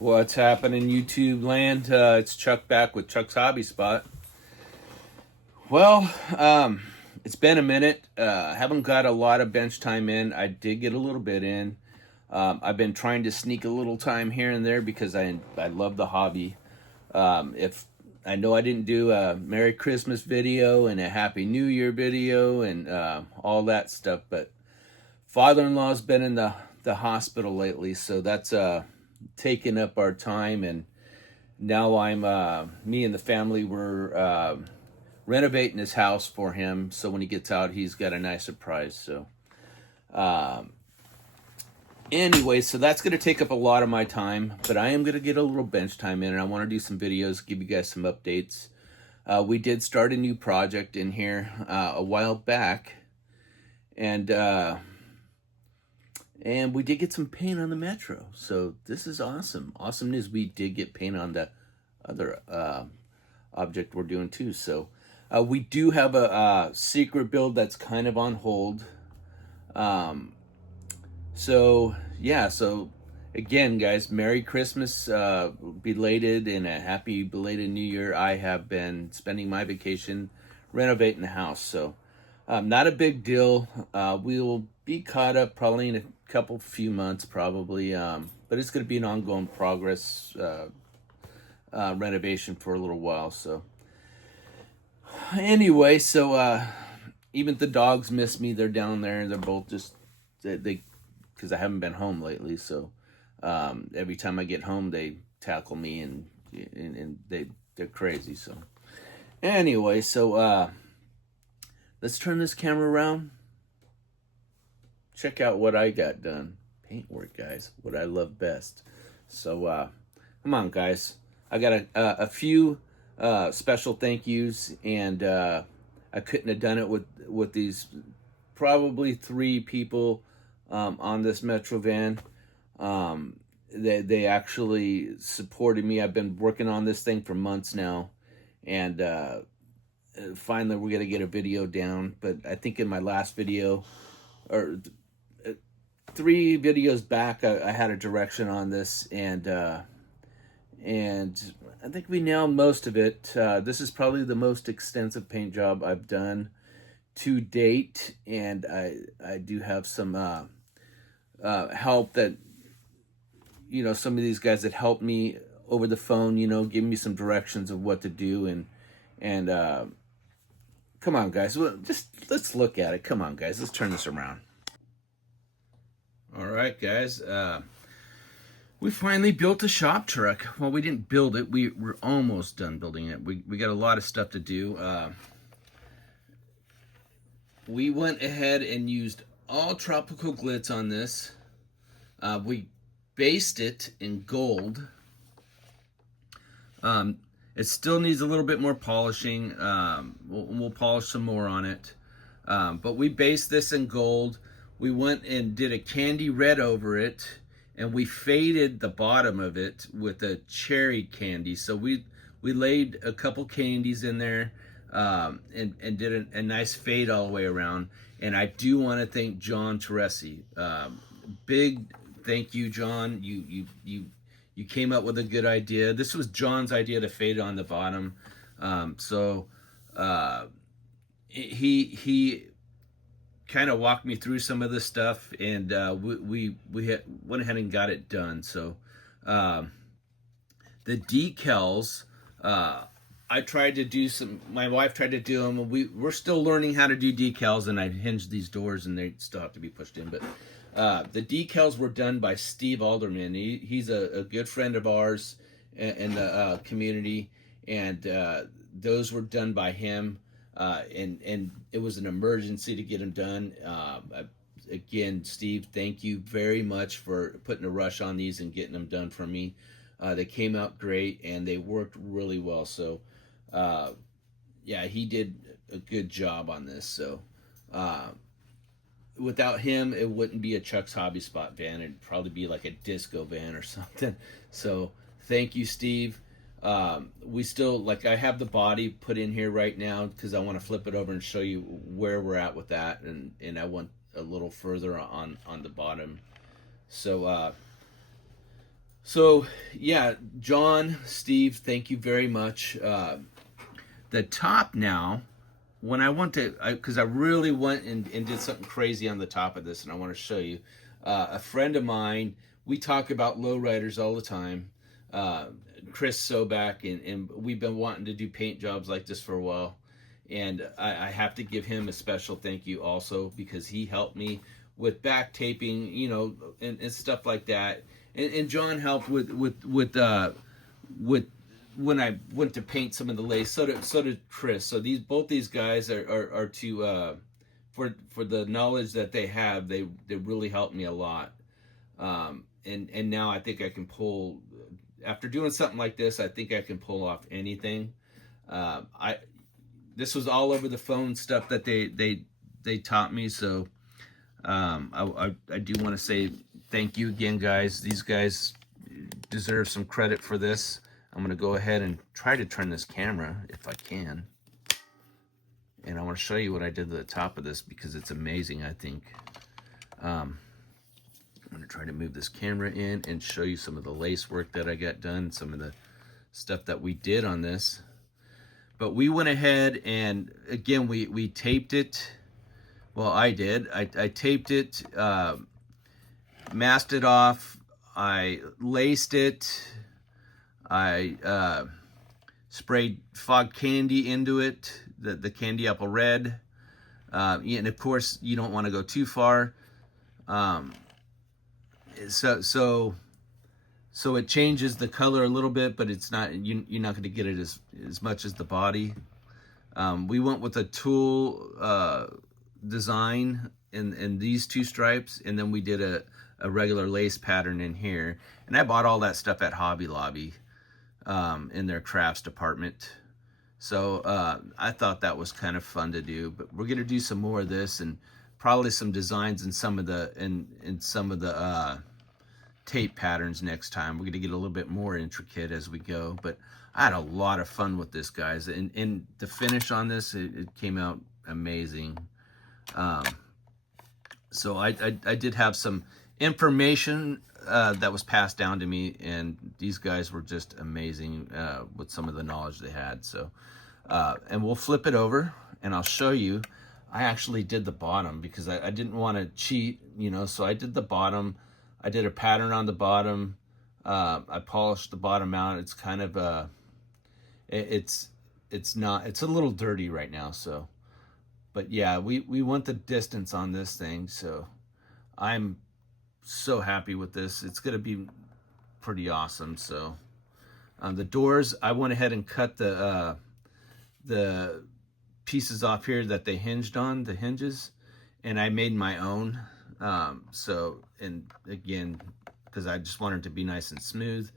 What's happening, YouTube land? It's Chuck back with Chuck's Hobby Spot. Well, it's been a minute. Haven't got a lot of bench time in. I did get a little bit in. I've been trying to sneak a little time here and there because I love the hobby. If I know I didn't do a Merry Christmas video and a Happy New Year video and all that stuff, but father-in-law's been in the hospital lately, so that's taking up our time. And now me and the family were renovating his house for him, so when he gets out, he's got a nice surprise. So anyway, so that's going to take up a lot of my time, but I am going to get a little bench time in, and I want to do some videos, give you guys some updates. We did start a new project in here a while back, and we did get some paint on the Metro, so this is awesome. Awesome news. We did get paint on the other object we're doing too. So we do have a secret build that's kind of on hold. So yeah, so again, guys, Merry Christmas belated and a happy belated New Year. I have been spending my vacation renovating the house, so not a big deal. We will be caught up probably in a few months, probably, but it's going to be an ongoing progress renovation for a little while. So anyway, so even the dogs miss me. They're down there. They're both just they because I haven't been home lately. So every time I get home, they tackle me and they're crazy. So anyway, so let's turn this camera around. Check out what I got done. Paintwork, guys. What I love best. So come on, guys. I got a few special thank yous, and I couldn't have done it with these probably 3 people on this Metro van. They actually supported me. I've been working on this thing for months now, and finally we're gonna get a video down. But I think in my last video, or 3 videos back, I had a direction on this, and I think we nailed most of it. This is probably the most extensive paint job I've done to date, and I do have some help that, some of these guys that helped me over the phone, give me some directions of what to do, and come on, guys, let's look at it. Come on, guys, let's turn this around. All right, guys, we finally built a shop truck. Well, we didn't build it. We're almost done building it. We got a lot of stuff to do. We went ahead and used all tropical glitz on this. We based it in gold. It still needs a little bit more polishing. We'll polish some more on it. But we based this in gold. We went and did a candy red over it, and we faded the bottom of it with a cherry candy. So we laid a couple candies in there, and did a nice fade all the way around. And I do want to thank John Teresi. Big thank you, John. You came up with a good idea. This was John's idea to fade it on the bottom. He kind of walked me through some of this stuff, and we went ahead and got it done. So the decals, I tried to do some. My wife tried to do them. We're still learning how to do decals, and I hinged these doors, and they still have to be pushed in. But the decals were done by Steve Alderman. He's a good friend of ours in the community, and those were done by him. And it was an emergency to get them done. Again, Steve, thank you very much for putting a rush on these and getting them done for me. They came out great, and they worked really well. So, yeah, he did a good job on this. So, without him, it wouldn't be a Chuck's Hobby Spot van. It'd probably be like a disco van or something. So, thank you, Steve. We still, I have the body put in here right now because I want to flip it over and show you where we're at with that, and I want a little further on the bottom. So So yeah, John, Steve, thank you very much. The top now, when I want to, because I really went and did something crazy on the top of this, and I want to show you. A friend of mine, we talk about lowriders all the time. Uh, Chris Sobak, and we've been wanting to do paint jobs like this for a while. And I have to give him a special thank you also, because he helped me with back taping, you know, and stuff like that. And John helped with when I went to paint some of the lace. So did Chris. So both these guys are to for the knowledge that they have. They really helped me a lot. And now I think I can pull, after doing something like this, I think I can pull off anything. I This was all over the phone stuff that they taught me. So I do want to say thank you again, guys. These guys deserve some credit for this. I'm going to go ahead and try to turn this camera if I can. And I want to show you what I did to the top of this, because it's amazing, I think. I'm going to try to move this camera in and show you some of the lace work that I got done, some of the stuff that we did on this. But we went ahead and, again, we taped it. Well, I did. I taped it, masked it off. I laced it. I sprayed fog candy into it, the candy apple red. And of course, you don't want to go too far. So it changes the color a little bit, but it's not, you're not going to get it as much as the body. We went with a tulle design in these two stripes, and then we did a regular lace pattern in here. And I bought all that stuff at Hobby Lobby in their crafts department. So I thought that was kind of fun to do. But we're gonna do some more of this, and probably some designs in some of the tape patterns next time. We're gonna get a little bit more intricate as we go. But I had a lot of fun with this, guys, and the finish on this, it came out amazing. So I did have some information that was passed down to me, and these guys were just amazing with some of the knowledge they had. So and we'll flip it over and I'll show you. I actually did the bottom because I didn't want to cheat, you know, so I did the bottom. I did a pattern on the bottom. I polished the bottom out. It's kind of it's a little dirty right now, so. But yeah, we went the distance on this thing, so I'm so happy with this. It's gonna be pretty awesome. So the doors, I went ahead and cut the pieces off here that they hinged on, the hinges, and I made my own. So, and again, because I just wanted it to be nice and smooth.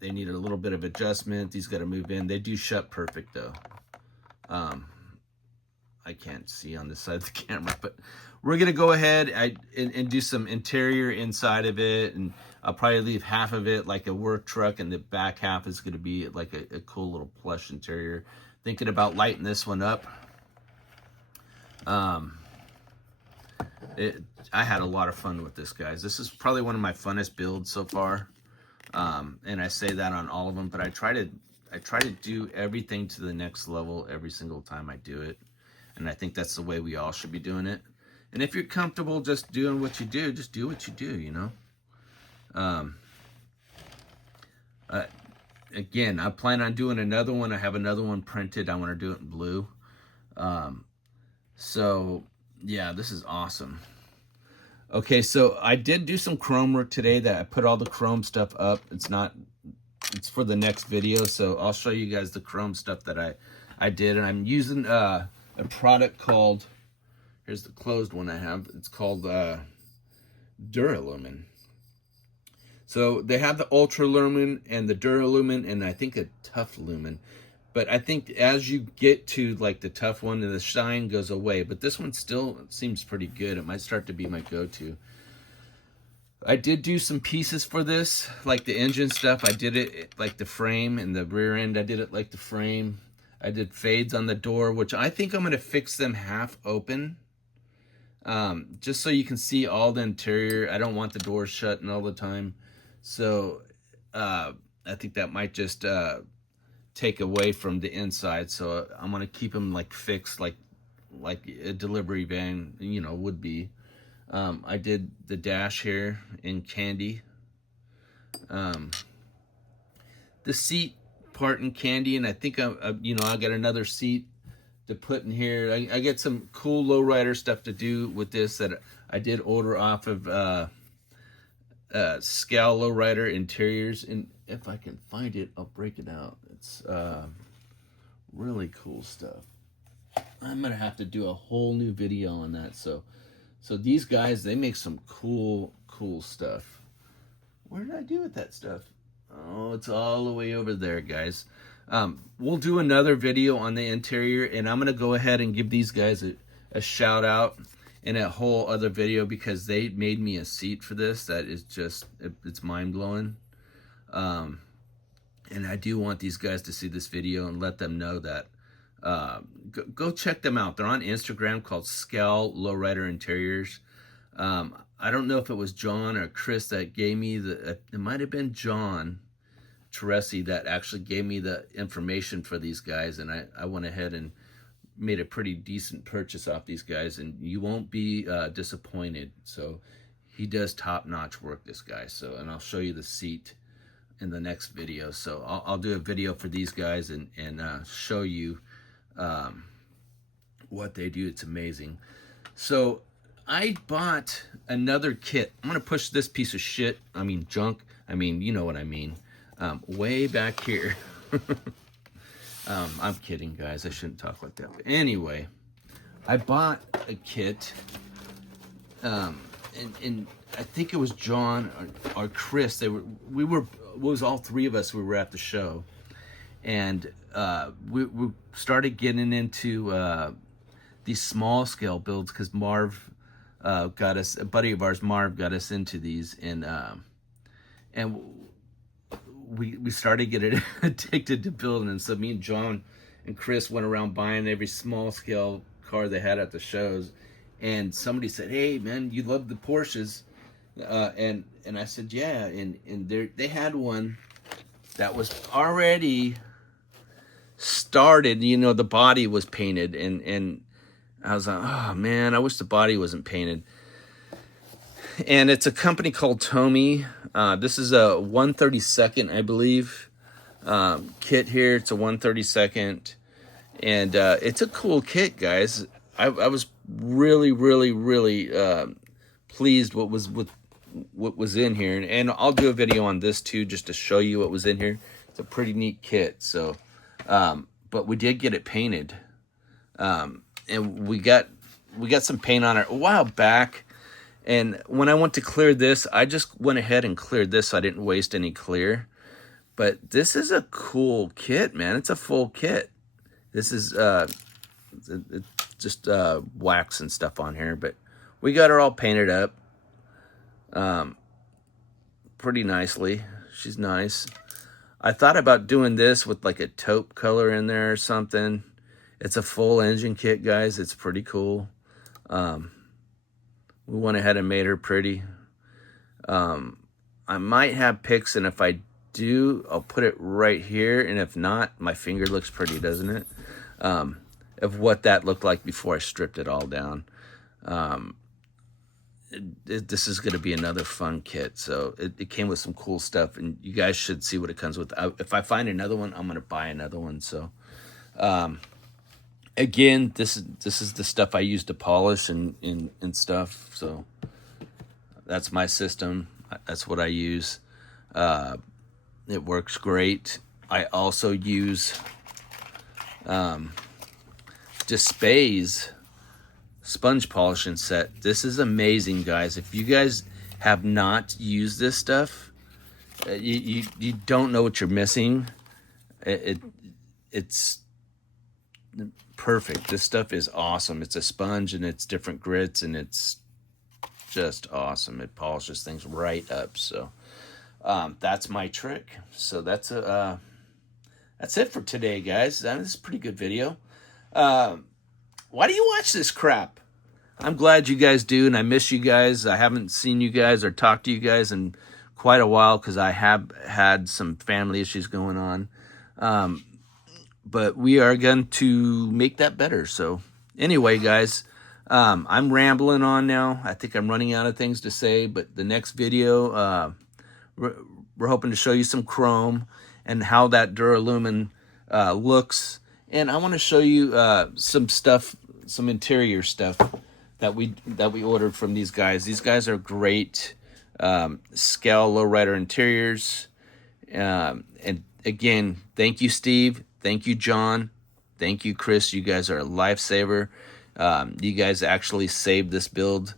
They needed a little bit of adjustment. These got to move in. They do shut perfect though. I can't see on this side of the camera, but we're gonna go ahead and do some interior inside of it, and I'll probably leave half of it like a work truck, and the back half is gonna be like a cool little plush interior. Thinking about lighting this one up. I had a lot of fun with this, guys. This is probably one of my funnest builds so far, and I say that on all of them. But I try to do everything to the next level every single time I do it. And I think that's the way we all should be doing it. And if you're comfortable just doing what you do, just do what you do, you know. Again, I plan on doing another one. I have another one printed. I want to do it in blue. So, yeah, this is awesome. Okay, so I did do some chrome work today that I put all the chrome stuff up. It's for the next video, so I'll show you guys the chrome stuff that I did. And I'm using a product called, here's the closed one I have. It's called Duralumin. So they have the Ultra Lumin and the Duralumin, and I think a Tough Lumin. But I think as you get to like the tough one, the shine goes away. But this one still seems pretty good. It might start to be my go-to. I did do some pieces for this, like the engine stuff. I did it like the frame and the rear end. I did it like the frame. I did fades on the door, which I think I'm going to fix them half open. Just so you can see all the interior. I don't want the doors shut all the time. So I think that might just take away from the inside. So I'm gonna keep them like fixed, like a delivery van, you know, would be. I did the dash here in candy. The seat part in candy, and I think you know, I got another seat to put in here. I get some cool lowrider stuff to do with this that I did order off of Scal Lowrider Interiors, and if I can find it, I'll break it out. It's really cool stuff. I'm gonna have to do a whole new video on that. So these guys, they make some cool stuff. Where did I do with that stuff? Oh, it's all the way over there, guys. We'll do another video on the interior, and I'm gonna go ahead and give these guys a shout out in a whole other video, because they made me a seat for this that is just, it's mind-blowing. And I do want these guys to see this video and let them know that go check them out. They're on Instagram, called Scal Lowrider Interiors. I don't know if it was John or Chris that gave me it might have been John Teresi that actually gave me the information for these guys, and I went ahead and made a pretty decent purchase off these guys, and you won't be disappointed. So he does top-notch work, this guy. So, and I'll show you the seat in the next video. So I'll do a video for these guys and show you what they do. It's amazing. So I bought another kit. I'm gonna push this piece of shit, I mean junk, I mean, you know what I mean, way back here. I'm kidding, guys. I shouldn't talk like that. But anyway, I bought a kit, and I think it was John or Chris. It was all three of us. We were at the show, and we started getting into these small scale builds because Marv got us, a buddy of ours, Marv, got us into these, and we started getting addicted to building. And so me and John and Chris went around buying every small scale car they had at the shows. And somebody said, "Hey man, you love the Porsches," and I said, "Yeah." And they had one that was already started. You know, the body was painted, and I was like, "Oh man, I wish the body wasn't painted." And it's a company called Tomy. This is a 132nd, I believe, kit here. It's a 132nd, and it's a cool kit, guys. I was really pleased with what was in here, and I'll do a video on this too, just to show you what was in here. It's a pretty neat kit. So, but we did get it painted, and we got some paint on it a while back. And when I went to clear this, I just went ahead and cleared this so I didn't waste any clear. But this is a cool kit, man. It's a full kit. This is just wax and stuff on here. But we got her all painted up pretty nicely. She's nice. I thought about doing this with like a taupe color in there or something. It's a full engine kit, guys. It's pretty cool. We went ahead and made her pretty. I might have pics, and if I do, I'll put it right here. And if not, my finger looks pretty, doesn't it? Of what that looked like before I stripped it all down. This is going to be another fun kit. So it came with some cool stuff, and you guys should see what it comes with. If I find another one, I'm going to buy another one. So, again, this is the stuff I use to polish and stuff. So that's my system. That's what I use. It works great. I also use Despay's sponge polishing set. This is amazing, guys. If you guys have not used this stuff, you don't know what you're missing. It's perfect. This stuff is awesome. It's a sponge, and it's different grits, and it's just awesome. It polishes things right up. So that's my trick. So that's it for today, guys. This is a pretty good video. Why do you watch this crap? I'm glad you guys do, and I miss you guys. I haven't seen you guys or talked to you guys in quite a while because I have had some family issues going on. But we are going to make that better. So anyway, guys, I'm rambling on now. I think I'm running out of things to say, but the next video, we're hoping to show you some chrome and how that Duralumin looks. And I want to show you some stuff, some interior stuff that we ordered from these guys. These guys are great. Scale Lowrider Interiors. And again, thank you, Steve. Thank you, John. Thank you, Chris. You guys are a lifesaver. You guys actually saved this build.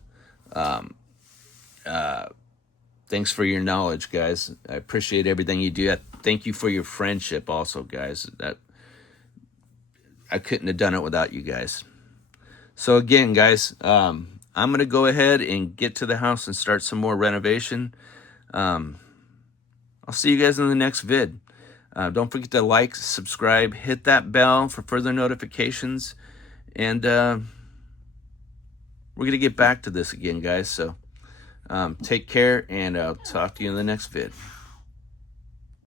Thanks for your knowledge, guys. I appreciate everything you do. Thank you for your friendship also, guys. That I couldn't have done it without you guys. So again, guys, I'm going to go ahead and get to the house and start some more renovation. I'll see you guys in the next vid. Don't forget to like, subscribe, hit that bell for further notifications. And we're going to get back to this again, guys. So take care, and I'll talk to you in the next vid.